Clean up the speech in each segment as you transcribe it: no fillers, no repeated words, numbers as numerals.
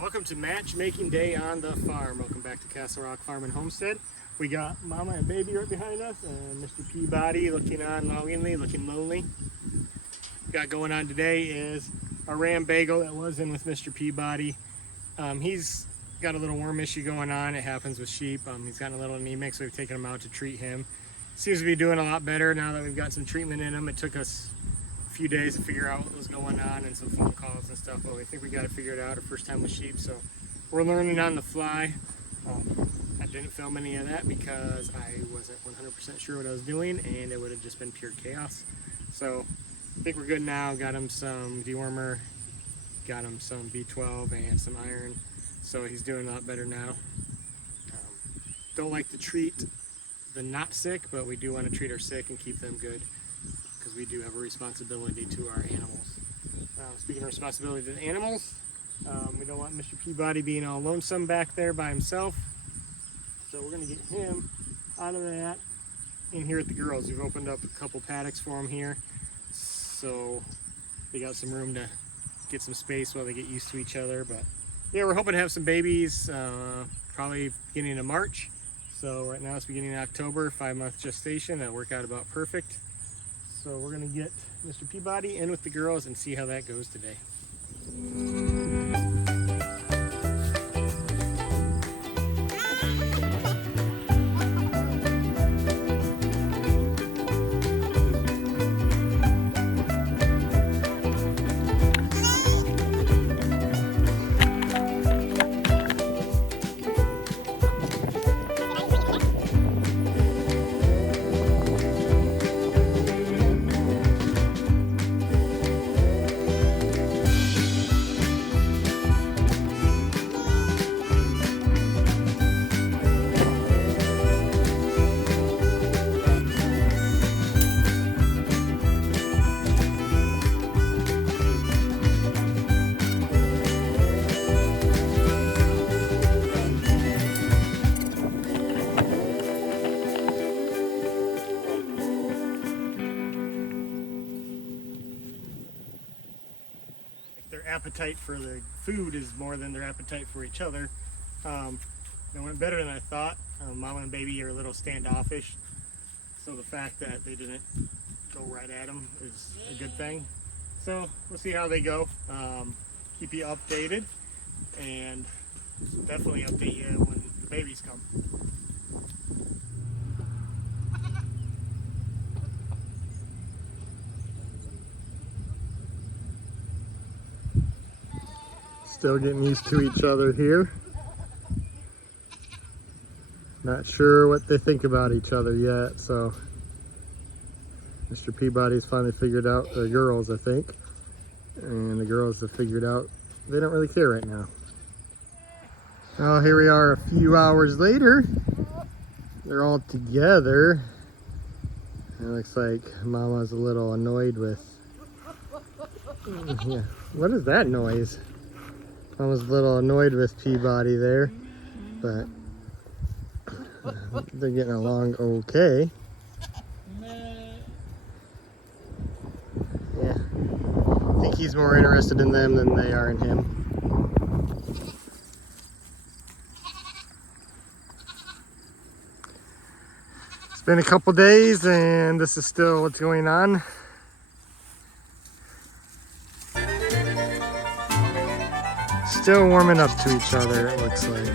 Welcome to matchmaking day on the farm. Welcome back to Castle Rock Farm and Homestead. We got Mama and Baby right behind us, and Mr. Peabody looking on longingly, looking lonely. What we got going on today is our ram Bagel that was in with Mr. Peabody. He's got a little worm issue going on. It happens with sheep. He's gotten a little anemic, so we've taken him out to treat him. Seems to be doing a lot better now that we've got some treatment in him. It took us a few days to figure out what was going on and some phone calls and stuff, but we think we got it figured out. Our first time with sheep, so we're learning on the fly. I didn't film any of that because I wasn't 100% sure what I was doing, and it would have just been pure chaos. So I think we're good now. Got him some dewormer, got him some B12 and some iron, so he's doing a lot better now. Don't like to treat the not sick, but we do want to treat our sick and keep them good, because we do have a responsibility to our animals. Speaking of responsibility to the animals, we don't want Mr. Peabody being all lonesome back there by himself. So we're going to get him out of that in here at the girls. We've opened up a couple paddocks for him here, so they got some room to get some space while they get used to each other. But yeah, we're hoping to have some babies probably beginning of March. So right now it's beginning of October, 5-month gestation. That'll work out about perfect. So we're going to get Mr. Peabody in with the girls and see how that goes today. Their appetite for the food is more than their appetite for each other. They went better than I thought. Mama and Baby are a little standoffish, so the fact that they didn't go right at them is a good thing. So we'll see how they go. Keep you updated, and definitely update you when the babies come. Still getting used to each other here. Not sure what they think about each other yet, so Mr. Peabody's finally figured out the girls, I think. And the girls have figured out they don't really care right now. Well, here we are a few hours later. They're all together. It looks like Mama's a little annoyed with... Yeah. What is that noise? I was a little annoyed with Peabody there, but they're getting along okay. Yeah, I think he's more interested in them than they are in him. It's been a couple days and this is still what's going on. Still warming up to each other, it looks like.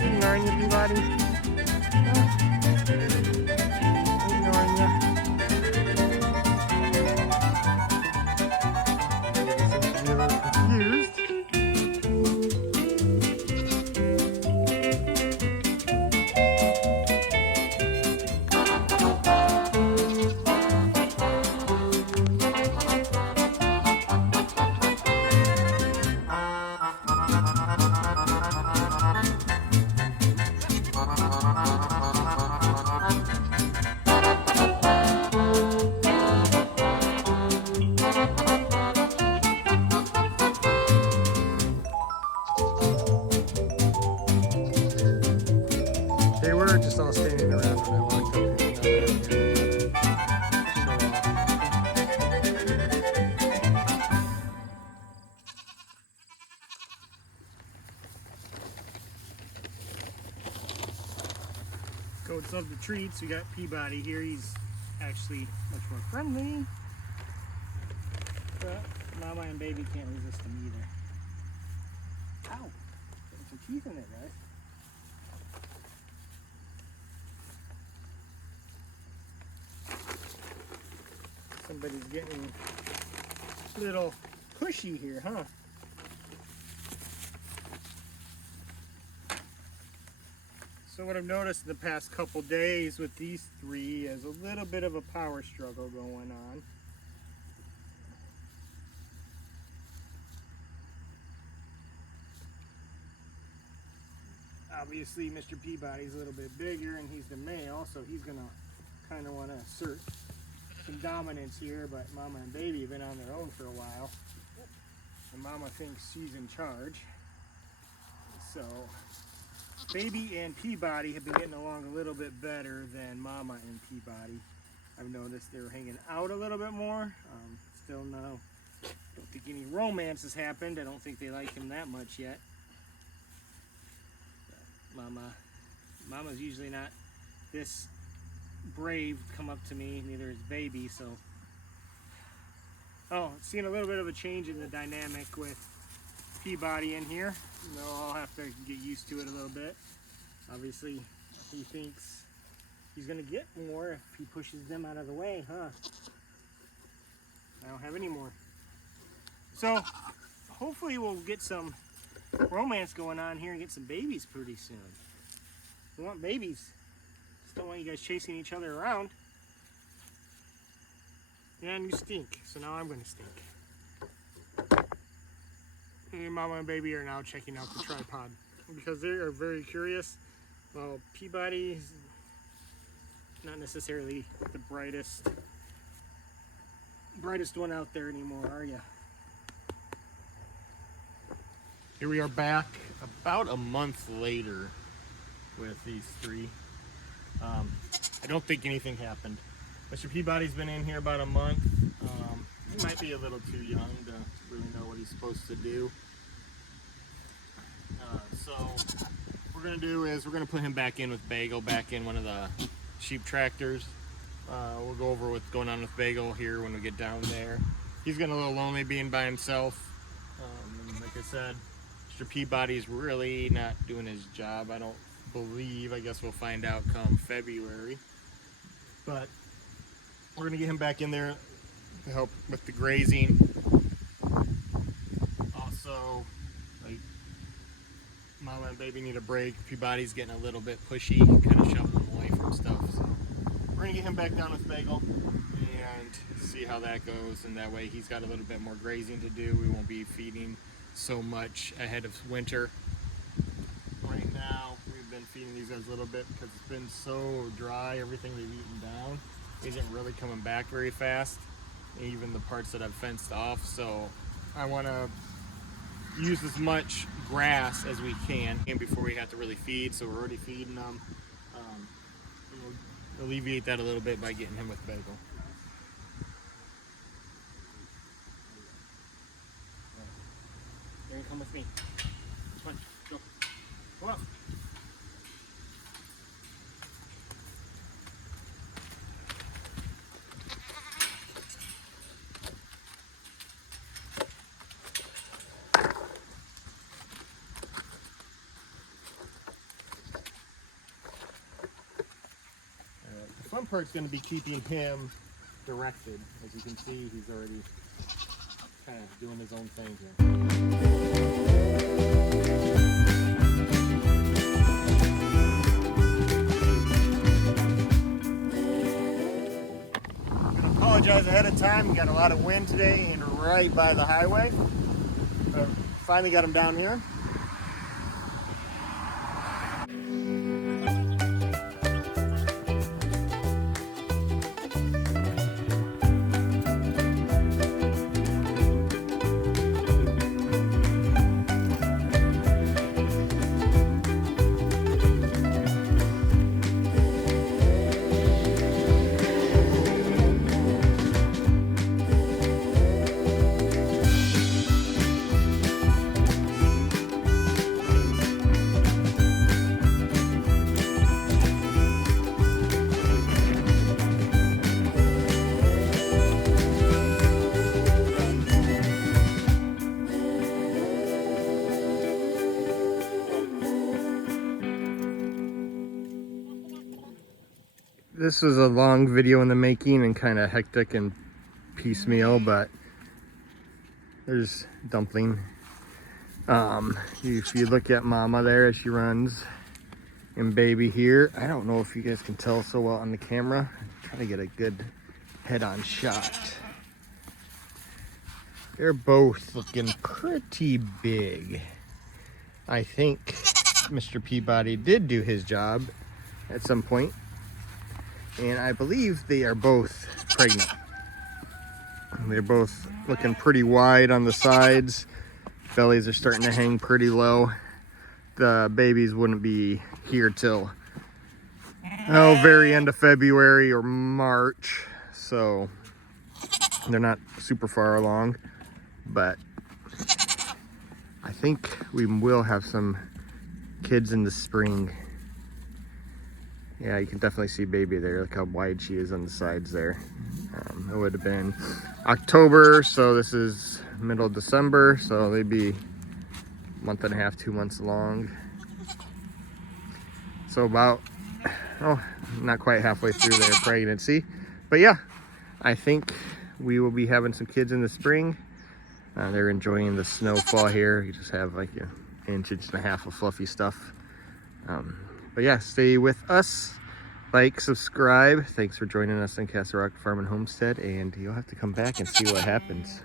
Ignoring you, Peabody. Ignoring you. You're a little confused. They were just all standing around when I walked up here. Goats love the treats. We got Peabody here. He's actually much more friendly. But Mama and Baby can't resist him either. Ow! Got some teeth in it, guys. Somebody's getting a little pushy here, huh? So what I've noticed in the past couple days with these three is a little bit of a power struggle going on. Obviously, Mr. Peabody's a little bit bigger and he's the male, so he's gonna kind of want to assert some dominance here, but Mama and Baby have been on their own for a while. And Mama thinks she's in charge. So Baby and Peabody have been getting along a little bit better than Mama and Peabody. I've noticed they're hanging out a little bit more. Still no, don't think any romance has happened. I don't think they like him that much yet. But Mama's usually not this brave to come up to me, neither is Baby, so. Oh, seeing a little bit of a change in the dynamic with Peabody in here. I'll have to get used to it a little bit. Obviously, he thinks he's gonna get more if he pushes them out of the way, huh? I don't have any more. So, hopefully we'll get some romance going on here and get some babies pretty soon. We want babies. Just don't want you guys chasing each other around. And you stink, so now I'm gonna stink. And Mama and Baby are now checking out the tripod because they are very curious. Well, Peabody's not necessarily the brightest one out there anymore, are you? Here we are back about a month later with these three. I don't think anything happened. Mr. Peabody's been in here about a month. He might be a little too young to really know what he's supposed to do. So what we're gonna do is we're gonna put him back in with Bagel, back in one of the sheep tractors. We'll go over what's going on with Bagel here when we get down there. He's getting a little lonely being by himself. And like I said, Mr. Peabody's really not doing his job, I don't believe. I guess we'll find out come February. But we're gonna get him back in there to help with the grazing. Also, like, Mama and Baby need a break. Peabody's getting a little bit pushy, kind of shoving him away from stuff. So we're gonna get him back down with Bagel and see how that goes. And that way he's got a little bit more grazing to do. We won't be feeding so much ahead of winter. Right now, we've been feeding these guys a little bit because it's been so dry. Everything they've eaten down isn't really coming back very fast, even the parts that I've fenced off. So I want to use as much grass as we can before we have to really feed. So we're already feeding them. We'll alleviate that a little bit by getting him with Bagel. You're gonna come with me. Come on, go. Come on. The fun part's going to be keeping him directed. As you can see, he's already kind of doing his own thing here. I'm going to apologize ahead of time. We got a lot of wind today and right by the highway. But finally got him down here. this was a long video in the making and kind of hectic and piecemeal, but there's Dumpling. If you look at Mama there as she runs, and Baby here, I don't know if you guys can tell so well on the camera. Try to get a good head-on shot. They're both looking pretty big. I think Mr. Peabody did do his job at some point, and I believe they are both pregnant. They're both looking pretty wide on the sides. Bellies are starting to hang pretty low. The babies wouldn't be here till very end of February or March, so they're not super far along, but I think we will have some kids in the spring. Yeah, you can definitely see Baby there. Look how wide she is on the sides there. It would have been October, so this is middle of December, so they'd be a month and a half, 2 months along. So about, not quite halfway through their pregnancy. But yeah, I think we will be having some kids in the spring. They're enjoying the snowfall here. You just have like an inch and a half of fluffy stuff. But yeah, stay with us. Like, subscribe. Thanks for joining us on Castle Rock Farm and Homestead, and you'll have to come back and see what happens.